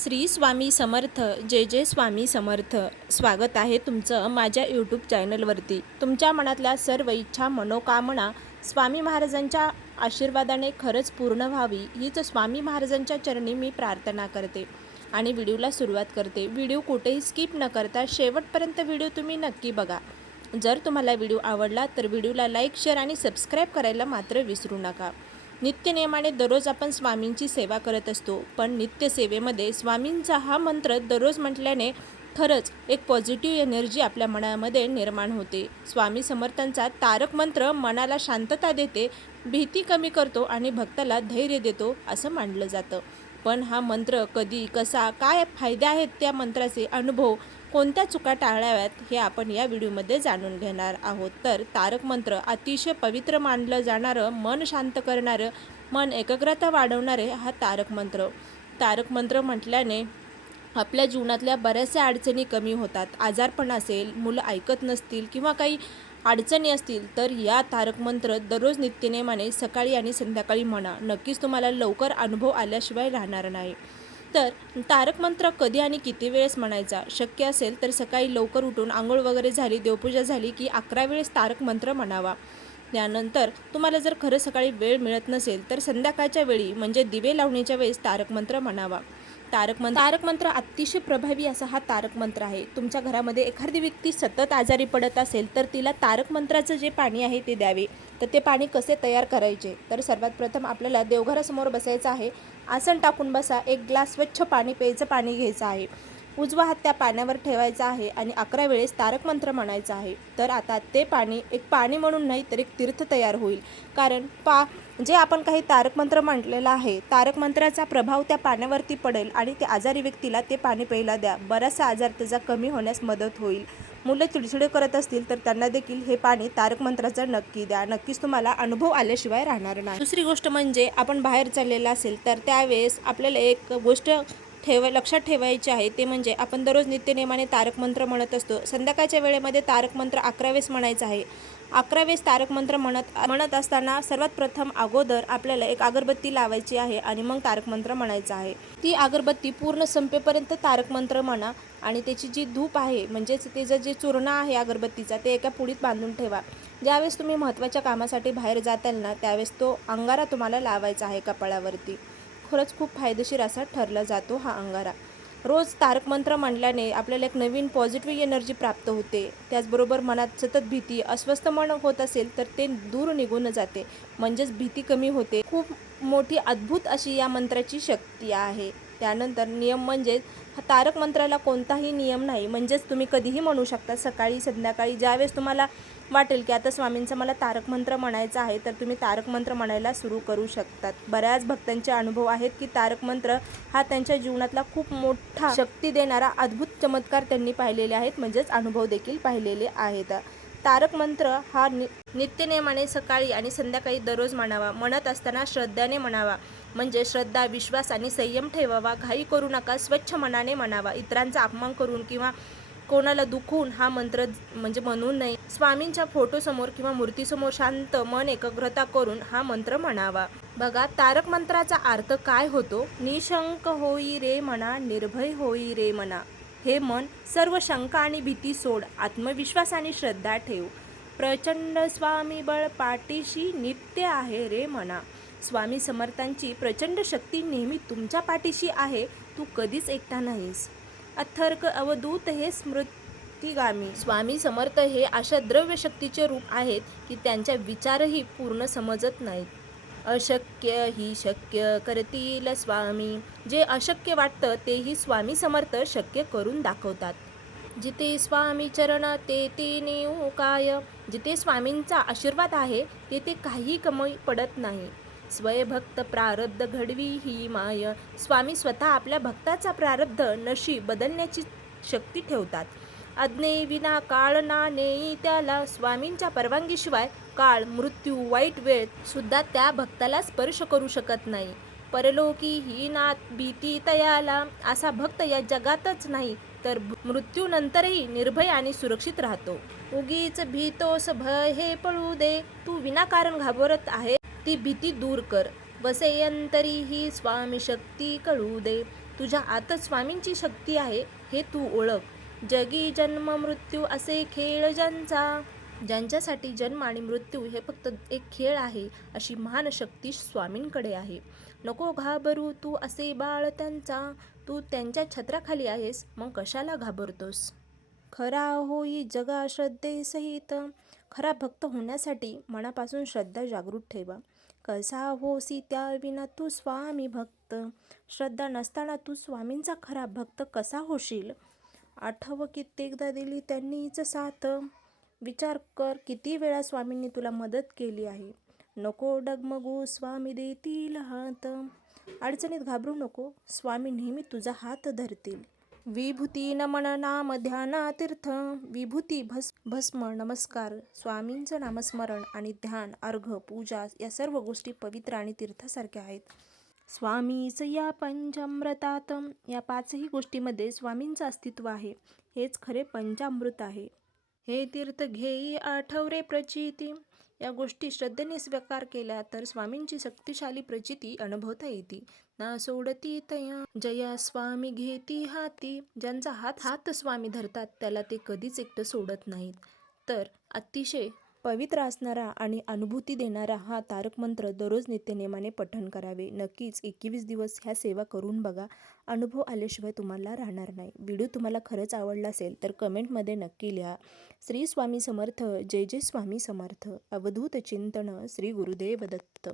श्री स्वामी समर्थ. जय जय स्वामी समर्थ. स्वागत आहे तुमचं माझ्या यूट्यूब चॅनलवरती. तुमच्या मनातल्या सर्व इच्छा मनोकामना स्वामी महाराजांच्या आशीर्वादाने खरंच पूर्ण व्हावी हीच स्वामी महाराजांच्या चरणी मी प्रार्थना करते आणि व्हिडिओला सुरुवात करते. व्हिडिओ कुठेही स्किप न करता शेवटपर्यंत व्हिडिओ तुम्ही नक्की बघा. जर तुम्हाला व्हिडिओ आवडला तर व्हिडिओला लाईक, शेअर आणि सबस्क्राईब करायला मात्र विसरू नका. नित्यनियमाने दररोज आपण स्वामींची सेवा करत असतो, पण नित्यसेवेमध्ये स्वामींचा हा मंत्र दररोज म्हटल्याने खरंच एक पॉझिटिव्ह एनर्जी आपल्या मनामध्ये निर्माण होते. स्वामी समर्थांचा तारक मंत्र मनाला शांतता देते, भीती कमी करतो आणि भक्ताला धैर्य देतो असं मानलं जातं. पण हा मंत्र कधी, कसा, काय फायदे आहेत त्या मंत्राचे, अनुभव, कोणत्या चुका टाळाव्यात हे आपण या व्हिडिओमध्ये जाणून घेणार आहोत. तर तारक मंत्र अतिशय पवित्र मानलं जाणारं, मन शांत करणारं, मन एकाग्रता वाढवणारे हा तारक मंत्र. तारक मंत्र म्हटल्याने आपल्या जीवनातल्या बऱ्याचशा अडचणी कमी होतात. आजारपण असेल, मुलं ऐकत नसतील किंवा काही अडचणी असतील तर या तारक मंत्र दररोज नित्यनेमाने सकाळी आणि संध्याकाळी म्हणा. नक्कीच तुम्हाला लवकर अनुभव आल्याशिवाय राहणार नाही. तर तारक मंत्र कधी आणि किती वेळेस म्हणायचा? शक्य असेल तर सकाळी लवकर उठून आंघोळ वगैरे झाली, देवपूजा झाली की 11 वेळेस तारक मंत्र म्हणावा. त्यानंतर तुम्हाला जर खरं सकाळी वेळ मिळत नसेल तर संध्याकाळच्या वेळी म्हणजे दिवे लावण्याच्या वेळेस तारक मंत्र म्हणावा. तारक मंत्र अतिशय प्रभावी असा हा तारक मंत्र आहे. तुमच्या घरामध्ये एखादी व्यक्ती सतत आजारी पडत असेल तर तिला तारक मंत्राचं जे पाणी आहे ते द्यावे. तर ते पाणी कसे तयार करायचे? तर सर्वात प्रथम आपल्याला देवघरासमोर बसायचं आहे. आसन टाकून बसा. एक ग्लास स्वच्छ पाणी, प्यायचं पाणी घ्यायचं आहे. उजवा हात त्या पाण्यावर ठेवायचा आहे आणि 11 वेळेस तारक मंत्र म्हणायचा आहे. तर आता ते पाणी एक पाणी म्हणून नाही तर एक तीर्थ तयार होईल. कारण जे आपण काही तारक मंत्र म्हटलेलं आहे, तारक मंत्राचा प्रभाव त्या पाण्यावरती पडेल आणि त्या आजारी व्यक्तीला ते पाणी प्यायला द्या. बराचसा आजार त्याचा कमी होण्यास मदत होईल. मुलं चिडचिड करत असतील तर त्यांना देखील हे पाणी तारक मंत्राचं नक्की द्या. नक्कीच तुम्हाला अनुभव आल्याशिवाय राहणार नाही. दुसरी गोष्ट म्हणजे आपण बाहेर चाललेला असेल तर त्यावेळेस आपल्याला एक गोष्ट लक्षात ठेवायची आहे. ते म्हणजे आपण दररोज नित्यनेमाने तारक मंत्र म्हणत असतो. संध्याकाळच्या वेळेमध्ये तारक मंत्र 11 वेळेस म्हणायचं आहे. 11 वेळेस तारक मंत्र म्हणत असताना सर्वात प्रथम अगोदर आपल्याला एक अगरबत्ती लावायची आहे आणि मग तारक मंत्र म्हणायचं आहे. ती अगरबत्ती पूर्ण संपेपर्यंत तारक मंत्र म्हणा आणि त्याची जी धूप आहे म्हणजेच त्याचं जे चूर्ण आहे अगरबत्तीचा ते एका पुडीत बांधून ठेवा. ज्यावेळेस तुम्ही महत्त्वाच्या कामासाठी बाहेर जाताल ना त्यावेळेस तो अंगारा तुम्हाला लावायचा आहे कपाळावरती. खरंच खूप फायदेशीर असा ठरला जातो हा अंगारा. रोज तारक मंत्र म्हणल्याने आपल्याला एक नवीन पॉझिटिव्ह एनर्जी प्राप्त होते. त्याचबरोबर मनात सतत भीती, अस्वस्थ मन होत असेल तर ते दूर निघून जाते, म्हणजेच भीती कमी होते. खूप मोठी अद्भुत अशी या मंत्राची शक्ती आहे. त्यानंतर नियम म्हणजे तारक मंत्राला कोणताही नियम नाही, म्हणजेच तुम्ही कधीही म्हणू शकता. सकाळी, संध्याकाळी ज्यावेळेस तुम्हाला वाटेल की आता स्वामींचा मला तारक मंत्र म्हणायचा आहे तर तुम्ही तारक मंत्र म्हणायला सुरू करू शकतात. बऱ्याच भक्तांचे अनुभव आहेत की तारक मंत्र हा त्यांच्या जीवनातला खूप मोठा शक्ती देणारा अद्भुत चमत्कार त्यांनी पाहिलेले आहेत, म्हणजेच अनुभव देखील पाहिलेले आहेत. तारक मंत्र हा नित्यनेमाने सकाळी आणि संध्याकाळी दररोज म्हणावा. म्हणत असताना श्रद्धेने म्हणावा, म्हणजे श्रद्धा, विश्वास आणि संयम ठेवावा. घाई करू नका, स्वच्छ मनाने म्हणावा. इतरांचा अपमान करून किंवा कोणाला दुखवून हा मंत्र म्हणजे म्हणू नये. स्वामींच्या फोटोसमोर किंवा मूर्तीसमोर शांत मन एकाग्रता करून हा मंत्र म्हणावा. बघा तारक मंत्राचा अर्थ काय होतो. निशंक होई रे मना, निर्भय होई रे मना. हे मन सर्व शंका आणि भीती सोड, आत्मविश्वास आणि श्रद्धा ठेव. प्रचंड स्वामी बळ पाठीशी नित्य आहे रे मना. स्वामी समर्थांची प्रचंड शक्ती नेहमी तुमच्या पाठीशी आहे. तू कधीच एकटा नाहीस. अथर्क अवधूत हे स्मृतिगामी. स्वामी समर्थ हे अशा द्रव्य शक्तीचे रूप आहेत की त्यांच्या विचारही पूर्ण समजत नाहीत. अशक्य ही शक्य करतील स्वामी. जे अशक्य वाटतं तेही स्वामी समर्थ शक्य करून दाखवतात. जिथे स्वामी चरण तेथे नेऊ काय. जिथे स्वामींचा आशीर्वाद आहे तेथे काही कमी पडत नाही. स्वयंभक्त प्रारब्ध घडवी ही माय. स्वामी स्वतः आपल्या भक्ताचा प्रारब्ध नशीब बदलण्याची शक्ती ठेवतात. आज्ञे विना काळ ना नेई त्याला. स्वामींच्या परवानगीशिवाय काळ, मृत्यू, वाईट वेळ सुद्धा त्या भक्ताला स्पर्श करू शकत नाही. परलोकी ही ना भीती तयाला. असा भक्त या जगातच नाही तर मृत्यूनंतरही निर्भय आणि सुरक्षित राहतो. उगीच भीतोस भय हे पळू दे. तू विनाकारण घाबरत आहे ती भीती दूर कर. वसेयंतरी ही स्वामी शक्ती कळू दे. तुझ्या आतच स्वामींची शक्ती आहे हे तू ओळख. जगी जन्म मृत्यू असे खेळ ज्यांच्यासाठी जन्म आणि मृत्यू हे फक्त एक खेळ आहे, अशी महान शक्ती स्वामींकडे आहे. नको घाबरू तू असे बाळ त्यांचा, तू त्यांच्या छत्राखाली आहेस, मग कशाला घाबरतोस. खरा होई जगा श्रद्धेसहित. खरा भक्त होण्यासाठी मनापासून श्रद्धा जागृत ठेवा. कसा होसी त्याविना तू स्वामी भक्त. श्रद्धा नसताना तू स्वामींचा खरा भक्त कसा होशील. आठव कित्येकदा दिली त्यांनीच साथ. विचार कर किती वेळा स्वामींनी तुला मदत केली आहे. नको डगमगू, स्वामी देतील हात. अडचणीत घाबरू नको, स्वामी नेहमी तुझा हात धरतील. विभूती नमन नाम ध्याना तीर्थ. विभूती भस्म नमस्कार, स्वामींचं नामस्मरण आणि ध्यान, अर्घ, पूजा या सर्व गोष्टी पवित्र आणि तीर्थासारख्या आहेत. स्वामीच या पंचामृतात. या पाचही गोष्टीमध्ये स्वामींचं अस्तित्व आहे. हेच खरे पंचामृत आहे. हे तीर्थ घेई आठवरे प्रचिती. या गोष्टी श्रद्धेने स्वीकार केल्या तर स्वामींची शक्तिशाली प्रचिती अनुभवता येते. ना सोडती तया जया स्वामी घेती हाती. ज्यांचा हात स्वामी धरतात त्याला ते कधीच एकटं सोडत नाहीत. तर अतिशय पवित्र असणारा आणि अनुभूती देणारा हा तारक मंत्र दररोज नित्यनेमाने पठण करावे. नक्कीच 21 दिवस ह्या सेवा करून बघा. अनुभव आल्याशिवाय तुम्हाला राहणार नाही. व्हिडिओ तुम्हाला खरंच आवडला असेल तर कमेंटमध्ये नक्की लिहा. श्री स्वामी समर्थ. जय जय स्वामी समर्थ. अवधूत चिंतन. श्री गुरुदेव दत्त.